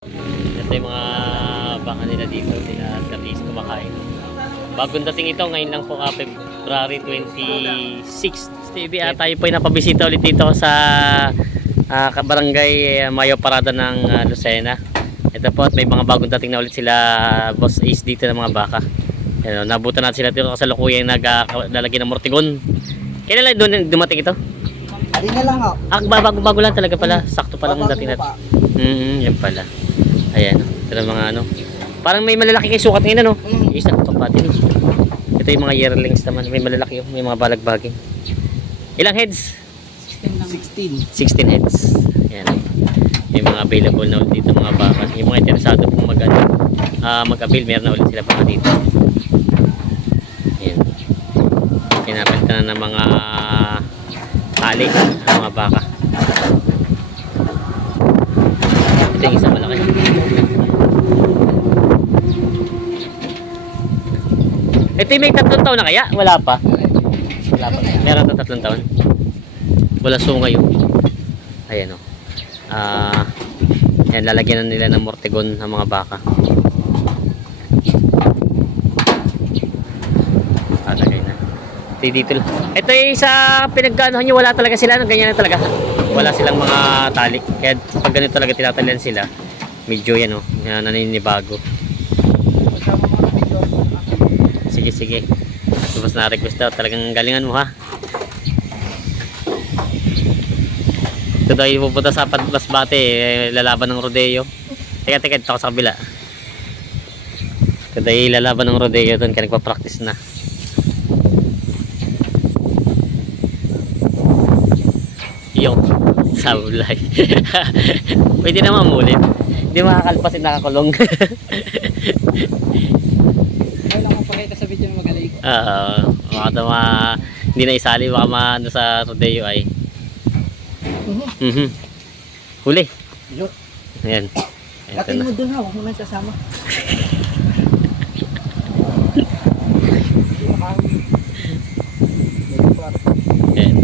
Ito yung mga baka nila dito, sila sa East kumakain. Bagong dating ito, ngayon lang po February 26. Stevie, tayo po ay napabisita ulit dito sa barangay Mayo Parada ng Lucena. Ito po at may mga bagong dating na ulit sila Boss Ace dito ng mga baka. Yan, nabutan natin sila dito kasalukuyan naglalagay ng mortigon. Kailan lang doon dumating ito? Kanina lang ako. Bago lang talaga pala. Sakto pa lang dating natin. Yan pala. Ayan, ito na mga ano. Parang may malalaki kayo sukat ngayon ano. Isa ito pa din. Ito yung mga yearlings naman. May malalaki may mga balagbagin. Ilang heads? 16. 16 heads. Ayan. Yung mga available na ulit dito mga baka. Yung mga interesado pong mag-avail, meron na ulit sila baka dito. Ayan. Kinapalitan na ng mga tali ang mga baka. Ito yung isa malaki. Ito yung may 3 taon na kaya? Wala pa. Wala pa. Meron na 3 taon. Wala sungay yun. Ayan o. Yan, lalagyan na nila ng mortigon ng mga baka. Lalagay na. Ito dito lang. Ito yung sa pinagkanohan nyo, wala talaga sila. Ganyan na talaga. Wala silang mga tali. Kaya pag ganito talaga tinatalian sila, medyo yan o. Naninibago. Sige, sige. Tapos na-request daw. Talagang galingan mo ha. Ito daw yung pupunta sa Masbate. Lalaban ng rodeo. Teka, ito ako sa kabila. Ito daw yung lalaban ng rodeo doon. Kaya nagpa-practice na. Yung sablay. Pwede naman mulit. Hindi makakalpasin, nakakulong. Ay lang pakita sa video na magaling. Baka hindi na isali, baka maano sa rodeo ay. Huli. Yun. Ayan. Katin mo dun ha, huwag mo na sasama. Ayan.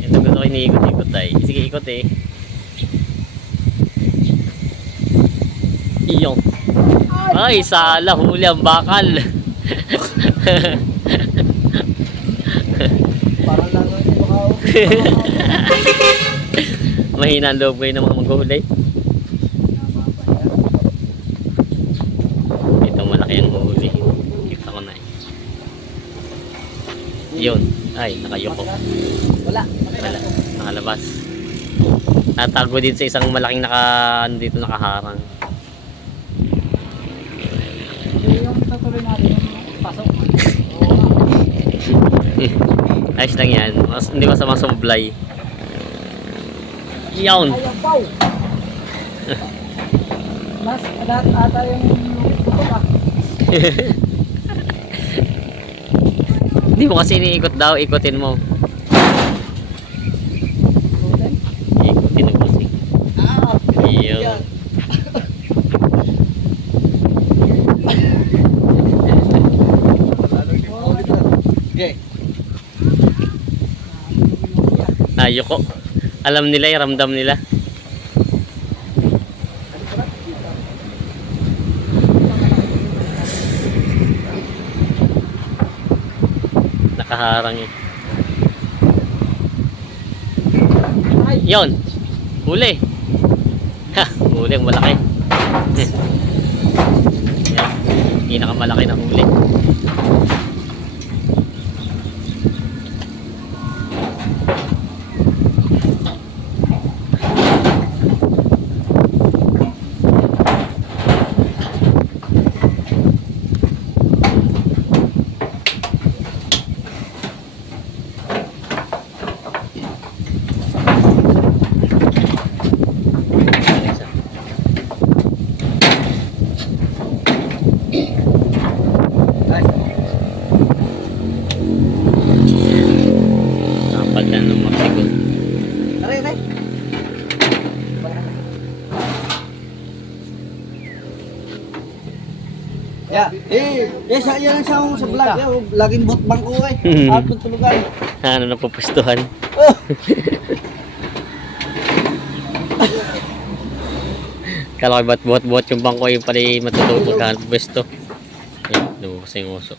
Ito gusto ko iniikot-ikot ay. Sige, ikot eh. Iyong. Ay, sala, huli ang bakal. Parang lang yung baka. Mahina ang loob kayo ng mga maghuli. Ito malaki ang huli. Kita ko na eh. Yun. Ay, nakayoko. Wala. Wala. Nakalabas. Natago dito sa isang malaking dito nakaharang. Yung tutuloy natin yung pasok. Ayos lang yan. Hindi masama sumablay. Yawn. Ayaw paw. Mas ata yung tutok ah. Hindi mo kasi iniikot daw. Ikutin mo. Ikutin mo kasi. Iyon. Okay. Ayoko. Alam nila, ramdam nila. Nakaharang eh. Yon. Huli. Ha, huli ang malaki. Yan. Pinakamalaki na huli. Napagdan ng Mexico. Aray. Sa yan sa vlog. Laging bot bangko eh. At tulugan. Ano na pupustuhan? Kala ko ba't buhat-buhat yung bangko yung pala matutulog ka pwesto. Ayan, lumabas na yung uso.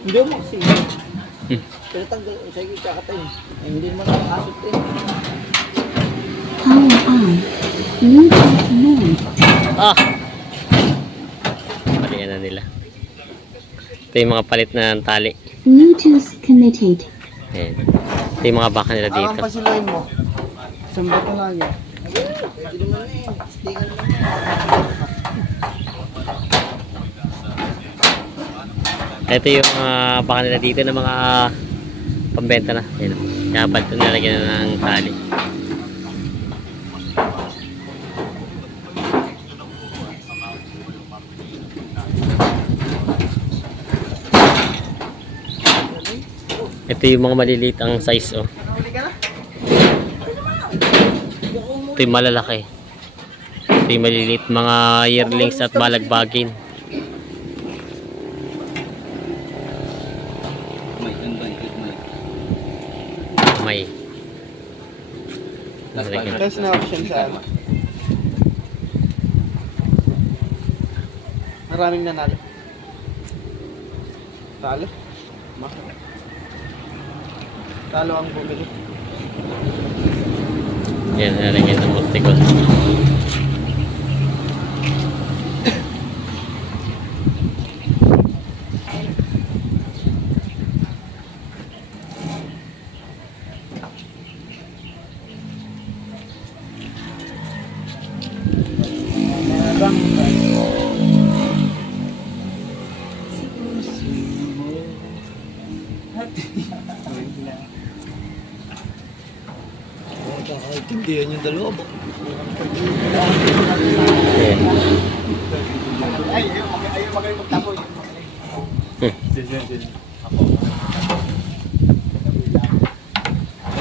Hindi mo kasi. Pero tanggal, sige, kakatayin. Hindi mo na asot eh. Power on. Bluetooth mode. Ah! Palihan na nila. Ito yung mga palit na tali. Bluetooth connected. Ayan. Ito yung mga baka nila Ang dito. pasiloyin mo. Sambat mo lang yan. Hindi naman eh. Stingan naman yan. Ito yung mga baka nila dito na mga pambenta na. Ayan. Kaya pala ito nalagyan na ng tali. Ito yung mga maliliit ang size oh. Ito yung malalaki. Ito yung maliliit mga yearlings at balagbagin. May. Tapos na option sa ano. Maraming nanalo. Talo? Bakit? Talo ang bumili. Yan, nalagyan ng multicol. Tindihan yung dalawa ba? Ayan. Ay, ayaw magaling magtapoy.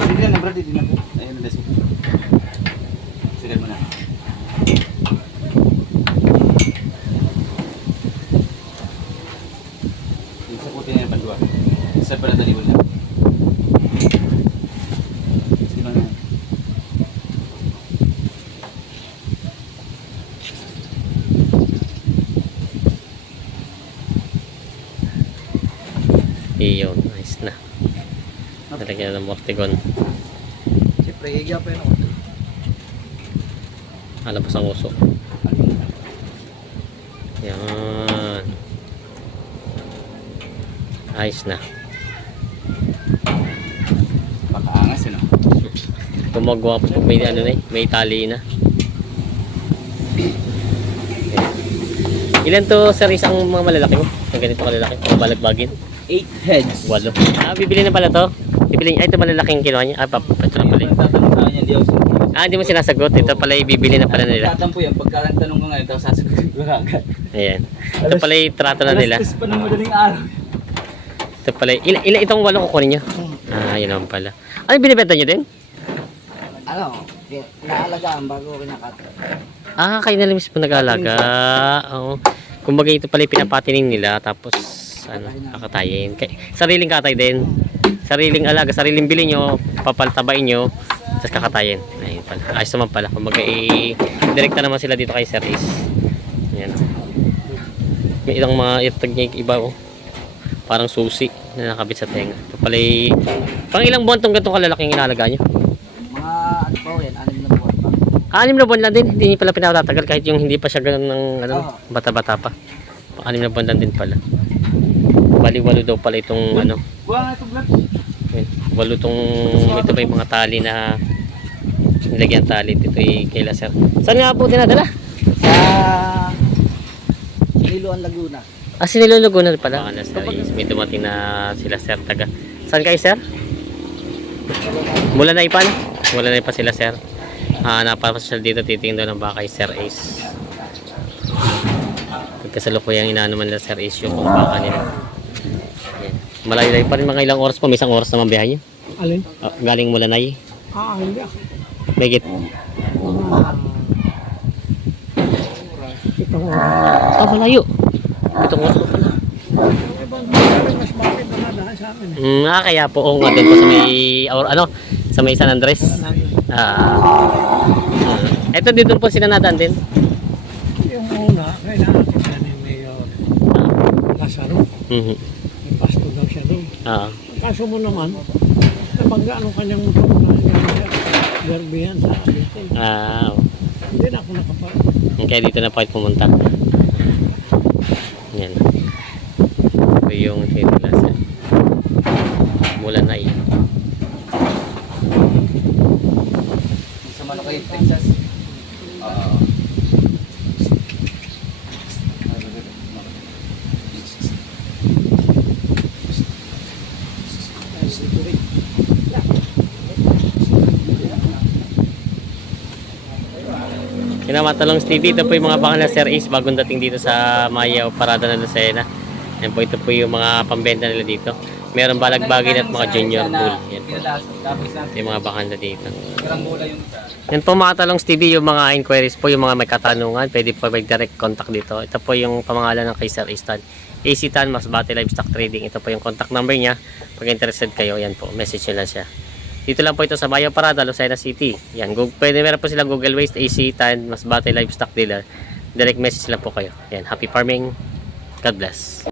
Hindi na, brad, hindi na po. Ayun na, desi. Sige mo na. Isa puti na yung pandua. Isa pa na talibol na. Sige mo na. Iyon, nice na. Nalagyan ng mortigon. Siyempre, higa pa yun ako. Alabas ang uso. Yan. Ayos na. Pakaangas yun, no? Gumagawa po pag may ano na eh, may tali na. Ayan. Ilan to sir isang mga malalaki mo? Ang ganito kalalaki, mga balagbagin? 8 heads. 8. Ah, bibili na pala to? Bibili, ay ito malalaking kinuha niya? Ah, ito na pala. Tatanong sa kanya, di ako sinasagot. Ah, hindi mo sinasagot. Ito pala ibibili na pala nila. Tatampo yan, pagka tanong ko ngayon, tapos sasagutin ko agad. Ayan. Ito pala yung trato na nila. Alas 3 pa ng madaling araw. Ito pala, ilan itong 8 kukunin nyo? Ah, yun naman pala. Ano binibenta nyo din? Ano, naalagaan bago kinakato. Ah, kayo na lang mismo nag-aalaga. Oo. Kumbaga ito pala yung pinapatining nila, tapos ano, kakatayin. Sariling katay din. Sariling alaga, sariling bili nyo, papaltabain nyo, tapos kakatayin. Ayun pala. Ayos naman pala. Kumbaga direkta naman sila dito kay Sir Ace. Ayan. May ilang mga itag niya iba oh. Parang susi na nakabit sa tenga. Ito pala pang ilang buwan itong ganitong kalalaking inalaga nyo? Mga ano pa yan, 6 na buwan pa. 6 na buwan lang din. Hindi niyo pala pinatatagal kahit yung hindi pa siya ganun ng ano, bata-bata pa. 6 na buwan lang din pala. Bali-walo daw pala itong ano. Buwan na ito, Brad. Ayan, 8 tong ito pa yung mga tali na nilagyan tali. Ito yung kay Sir. Saan nga po dinadala? Sa Niloan, Laguna. Ah, sinilulugo na rin pala. Baka na Sir is may dumating na sila Sir taga. Saan kayo Sir? Mula na ipan? Mula na ipan sila Sir. Napapasyal dito, titingin daw ng baka kay Sir Ace. Pagkasalukuyang inaano man nila Sir Ace yung baka nila. Ayan. Malayo-layo pa rin, mga ilang oras po. May isang oras naman biyahe niyo. Alin? Galing mula na Hindi ako. Megit. Ito ko. Malayo. Itong oras pa pala. Yung ibang lugar, mas bakit na nadaan sa amin. Kaya po, oo nga, doon po sa may, sa may San Andres. Ito dito po sila nadaan din. Yung una, kailangan kita ni Mayor Lazaro. Mhm. May pasto daw siya doon. Kaso mo naman, napagga ang kanyang motor na garbihan sa dito. Hindi na ako nakapag. Kaya dito na po kayo pumunta. Yan. Ito yung Tinilas. Mula na eh. Sa Malakay, Texas. Kinamatalong Stevie, ito po yung mga bakal na Sir Ace bagong dating dito sa Mayaw Parada ng Lucena. Yan po, ito po yung mga pambenta nila dito. Meron balagbagin at mga junior pool. Yan po. Ito yung mga bakal na dito. Yan po mga talong Stevie, yung mga inquiries po, yung mga may katanungan, pwede po mag-direct contact dito. Ito po yung pamangalan ng kay Sir Ace Tan. AC Tan, Masbate Livestock Trading. Ito po yung contact number niya. Pag interested kayo, yan po, message nyo lang siya. Dito lang po ito sa Mayaw Parada, Lucena City. Yan, pwede meron po silang Google Waste, AC Tan, Masbate Livestock Dealer. Direct message lang po kayo. Yan, happy farming. God bless.